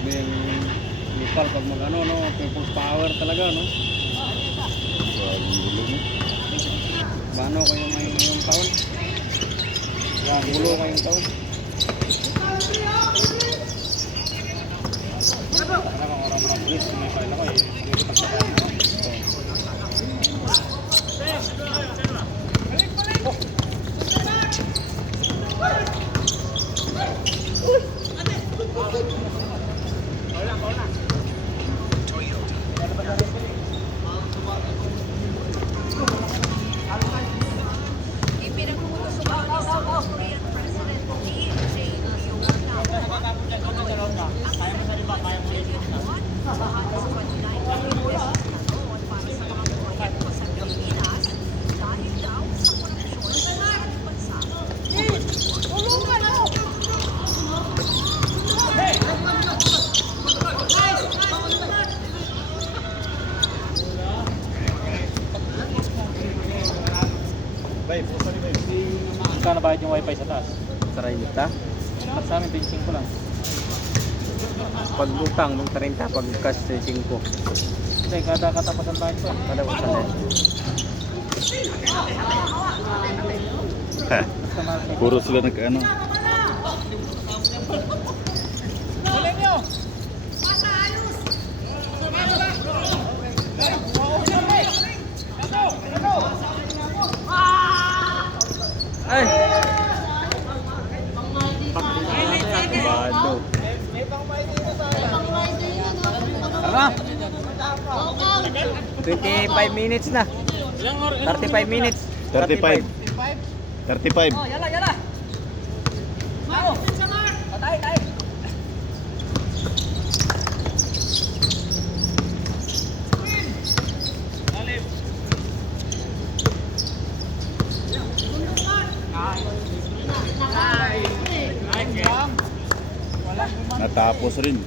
Grabe yung Nepal pag mag-ano, no? People's power talaga, no? Bano ko yung may yung taon? Gulo ko yung taon? Para kung orang mga pulis, may file ako eh. Hindi ko pagsakaan. Magkano bayad yung wifi sa taas? Sa Raymita. At sa amin, 25 lang. Pag lutang, nung 30, pag cash 5. Hindi, kada katapasan bayad ko. Kada ko sa Puro sila nag-ano. Ay! Bado. Ano? 25 minutes na. 35 minutes. 35. 35. Oh, yala, yala. Mau. Tayo, tayo. Natapos rin.